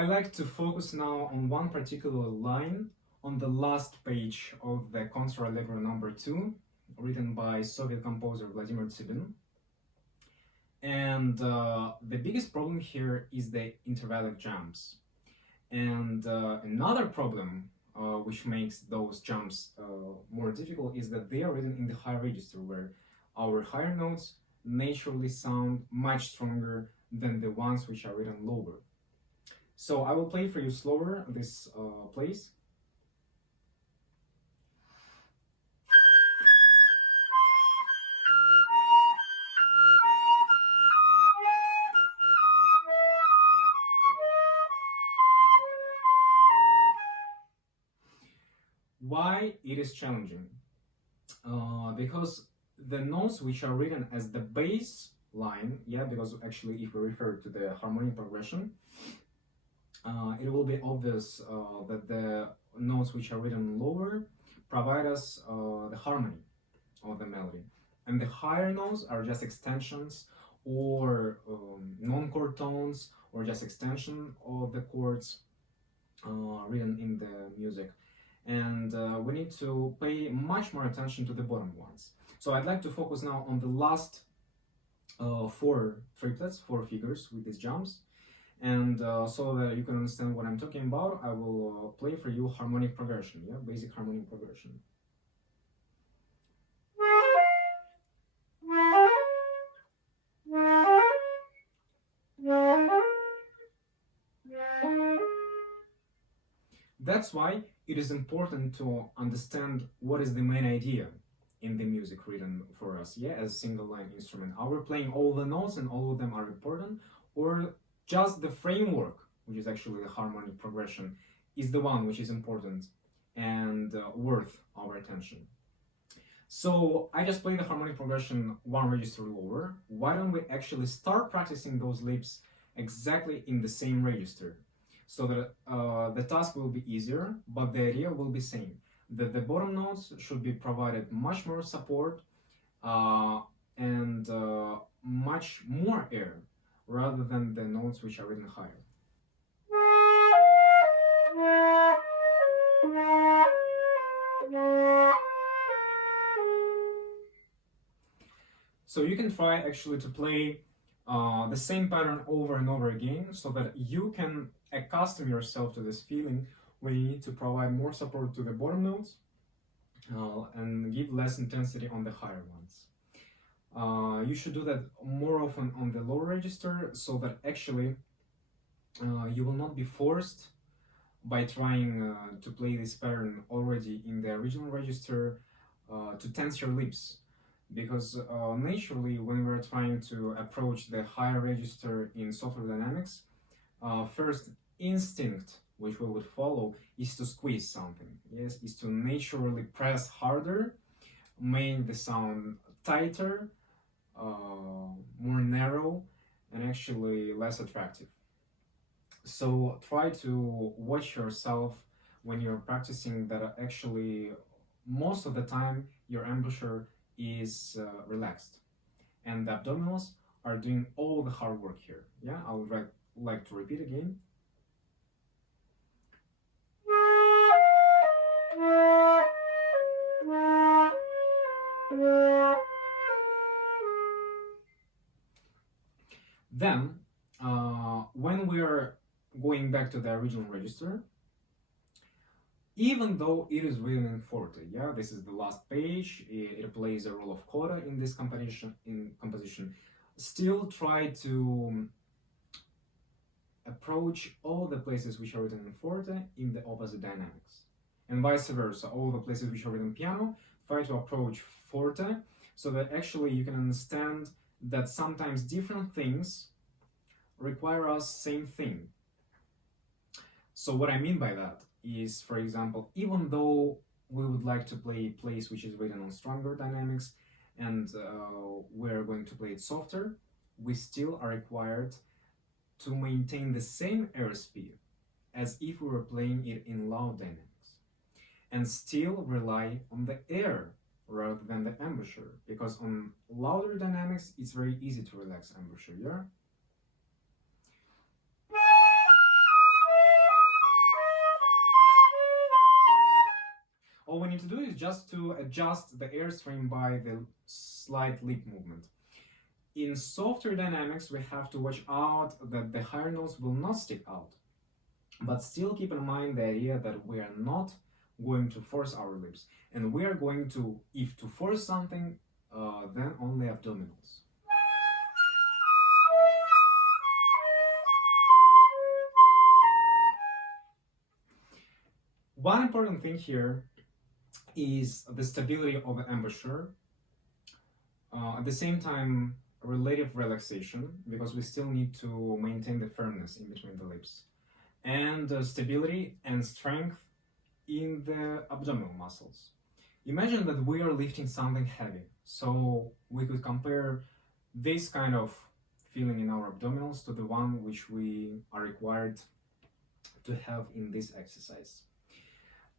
I like to focus now on one particular line on the last page of the Concert Allegro number 2, written by Soviet composer Vladimir Tsibin. And the biggest problem here is the intervallic jumps. And another problem which makes those jumps more difficult is that they are written in the high register, where our higher notes naturally sound much stronger than the ones which are written lower. So I will play for you slower this place. Why it is challenging? Because the notes which are written as the bass line, because actually if we refer to the harmonic progression, it will be obvious that the notes which are written lower provide us the harmony of the melody, and the higher notes are just extensions or non-chord tones, or just extension of the chords written in the music. And we need to pay much more attention to the bottom ones. So I'd like to focus now on the last 4 triplets, 4 figures with these jumps. And so that you can understand what I'm talking about, I will play for you harmonic progression, basic harmonic progression. That's why it is important to understand what is the main idea in the music written for us, as a single line instrument. Are we playing all the notes and all of them are important, or just the framework, which is actually the harmonic progression, is the one which is important and worth our attention? So I just played the harmonic progression 1 register lower. Why don't we actually start practicing those leaps exactly in the same register, so that the task will be easier, but the idea will be same, that the bottom notes should be provided much more support and much more air, rather than the notes which are written higher. So you can try actually to play the same pattern over and over again, so that you can accustom yourself to this feeling where you need to provide more support to the bottom notes and give less intensity on the higher ones. You should do that more often on the lower register, so that actually you will not be forced by trying to play this pattern already in the original register to tense your lips. Because naturally, when we're trying to approach the higher register in software dynamics, first instinct which we would follow is to squeeze something, is to naturally press harder, make the sound tighter, more narrow, and actually less attractive. So try to watch yourself when you're practicing, that actually most of the time your embouchure is relaxed and the abdominals are doing all the hard work here. I would like to repeat again. Then when we are going back to the original register, even though it is written in forte, this is the last page, it plays a role of coda in this composition, still try to approach all the places which are written in forte in the opposite dynamics, and vice versa. All the places which are written in piano, try to approach forte, so that actually you can understand that sometimes different things require us same thing. So what I mean by that is, for example, even though we would like to play a place which is written on stronger dynamics, and we're going to play it softer, we still are required to maintain the same airspeed as if we were playing it in loud dynamics, and still rely on the air rather than the embouchure, because on louder dynamics it's very easy to relax embouchure. all we need to do is just to adjust the airstream by the slight lip movement. In softer dynamics, we have to watch out that the higher notes will not stick out. But still keep in mind the idea that we are not going to force our lips. And we are going to, if to force something, then only abdominals. One important thing here is the stability of the embouchure. At the same time, relative relaxation, because we still need to maintain the firmness in between the lips. And stability and strength in the abdominal muscles. Imagine that we are lifting something heavy. So we could compare this kind of feeling in our abdominals to the one which we are required to have in this exercise.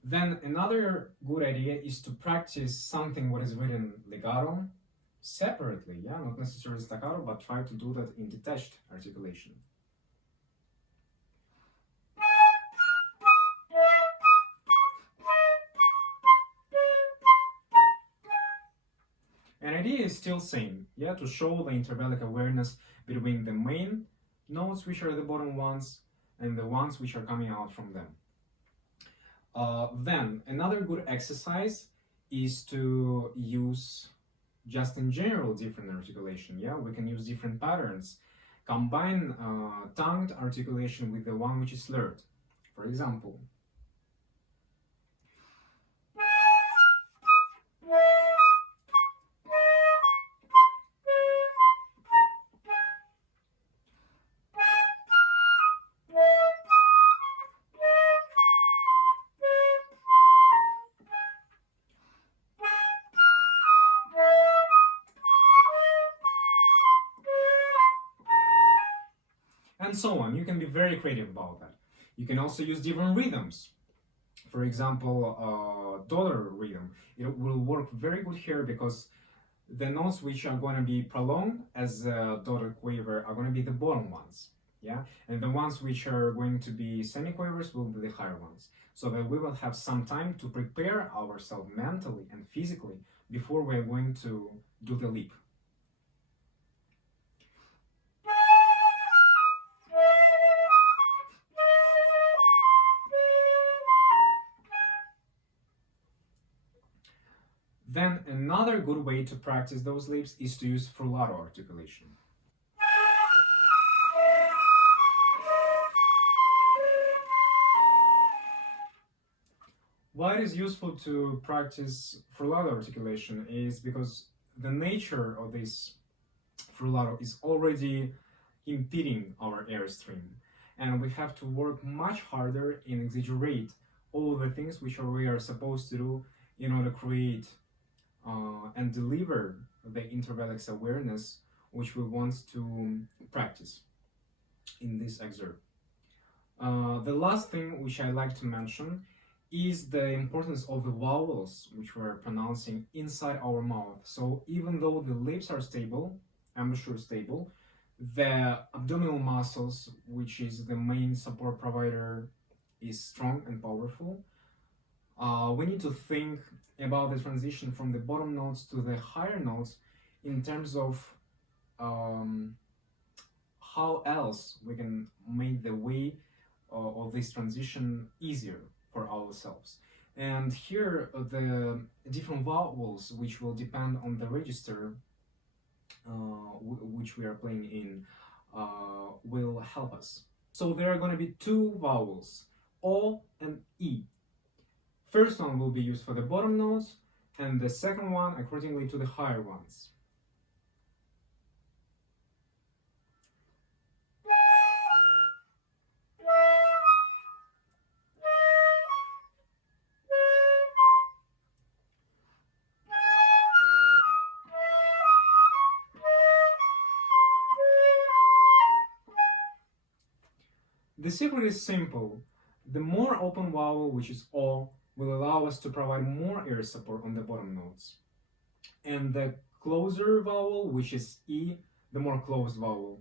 Then another good idea is to practice something what is written legato separately, not necessarily staccato, but try to do that in detached articulation. And idea is still same, to show the intervallic awareness between the main notes, which are the bottom ones, and the ones which are coming out from them. Then another good exercise is to use just in general different articulation. We can use different patterns, combine tongued articulation with the one which is slurred. For example, and so on. You can be very creative about that. You can also use different rhythms. For example, dollar rhythm. It will work very good here because the notes which are going to be prolonged as a dollar quaver are going to be the bottom ones. And the ones which are going to be semi-quavers will be the higher ones. So that we will have some time to prepare ourselves mentally and physically before we're going to do the leap. Then another good way to practice those leaps is to use frullato articulation. Why it is useful to practice frullato articulation is because the nature of this frullato is already impeding our airstream, and we have to work much harder and exaggerate all the things which we are supposed to do in order to create and deliver the intervallic awareness which we want to practice in this excerpt. The last thing which I like to mention is the importance of the vowels which we're pronouncing inside our mouth. So even though the lips are stable, embouchure stable, the abdominal muscles, which is the main support provider, is strong and powerful. We need to think about the transition from the bottom notes to the higher notes in terms of how else we can make the way of this transition easier for ourselves. And here the different vowels which will depend on the register which we are playing in will help us. So there are going to be two vowels, O and E. First one will be used for the bottom notes, and the second one accordingly to the higher ones. The secret is simple. The more open vowel, which is O, will allow us to provide more air support on the bottom notes. And the closer vowel, which is E, the more closed vowel,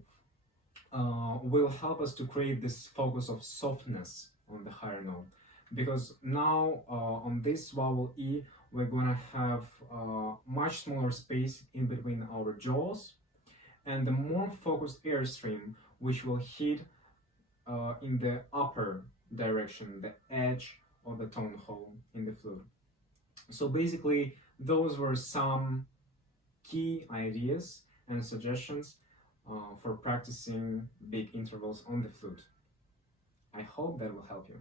will help us to create this focus of softness on the higher note. because now on this vowel E we're gonna have much smaller space in between our jaws, and the more focused airstream which will hit in the upper direction, the edge of the tone hole in the flute. So basically those were some key ideas and suggestions for practicing big intervals on the flute. I hope that will help you.